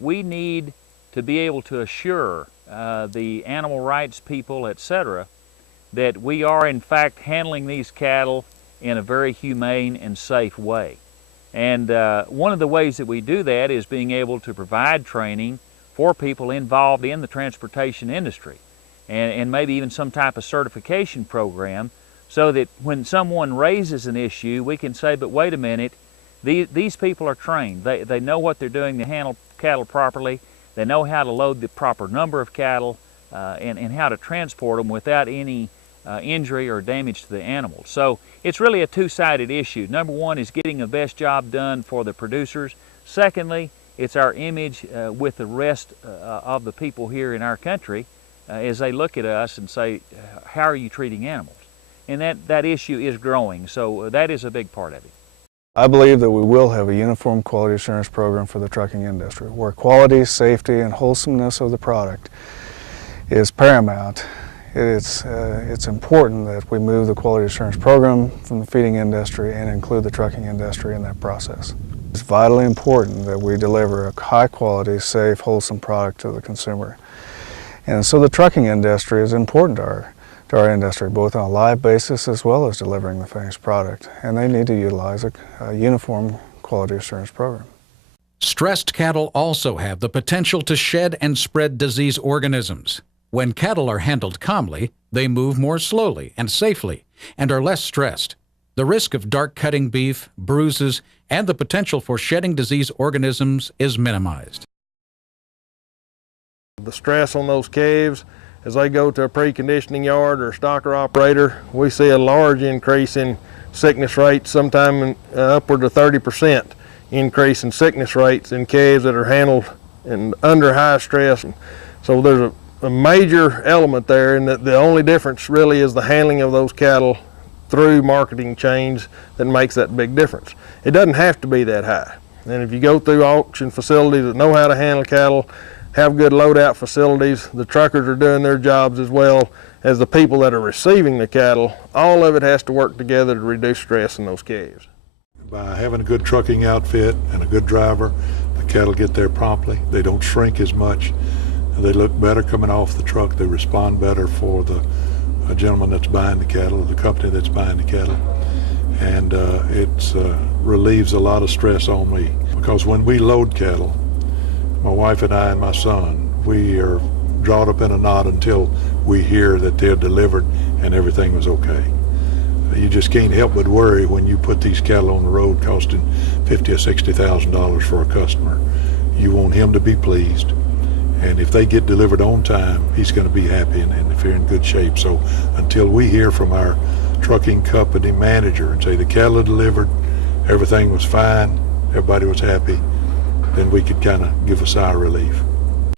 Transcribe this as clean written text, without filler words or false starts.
We need to be able to assure the animal rights people, etc., that we are in fact handling these cattle in a very humane and safe way. And one of the ways that we do that is being able to provide training for people involved in the transportation industry, and maybe even some type of certification program, so that when someone raises an issue, we can say, but wait a minute, these people are trained. They know what they're doing to handle cattle properly. They know how to load the proper number of cattle and how to transport them without any injury or damage to the animals. So it's really a two-sided issue. Number one is getting the best job done for the producers. Secondly, it's our image with the rest of the people here in our country as they look at us and say, how are you treating animals? And that issue is growing, so that is a big part of it. I believe that we will have a uniform quality assurance program for the trucking industry, where quality, safety, and wholesomeness of the product is paramount. It's important that we move the quality assurance program from the feeding industry and include the trucking industry in that process. It's vitally important that we deliver a high quality, safe, wholesome product to the consumer. And so the trucking industry is important to our industry, both on a live basis as well as delivering the finished product. And they need to utilize a uniform quality assurance program. Stressed cattle also have the potential to shed and spread disease organisms. When cattle are handled calmly, they move more slowly and safely and are less stressed. The risk of dark cutting beef, bruises, and the potential for shedding disease organisms is minimized. The stress on those calves, as they go to a preconditioning yard or a stocker operator, we see a large increase in sickness rates, sometime upward of 30% increase in sickness rates in calves that are handled under high stress. So there's a major element there, and the only difference really is the handling of those cattle through marketing chains that makes that big difference. It doesn't have to be that high. And if you go through auction facilities that know how to handle cattle, have good loadout facilities, the truckers are doing their jobs as well as the people that are receiving the cattle, all of it has to work together to reduce stress in those calves. By having a good trucking outfit and a good driver, the cattle get there promptly. They don't shrink as much. They look better coming off the truck. They respond better for the gentleman that's buying the cattle, or the company that's buying the cattle. And it relieves a lot of stress on me. Because when we load cattle, my wife and I and my son, we are drawn up in a knot until we hear that they're delivered and everything was okay. You just can't help but worry when you put these cattle on the road costing $50,000 or $60,000 for a customer. You want him to be pleased. And if they get delivered on time, he's going to be happy and if they're in good shape. So until we hear from our trucking company manager and say the cattle are delivered, everything was fine, everybody was happy, then we could kind of give a sigh of relief.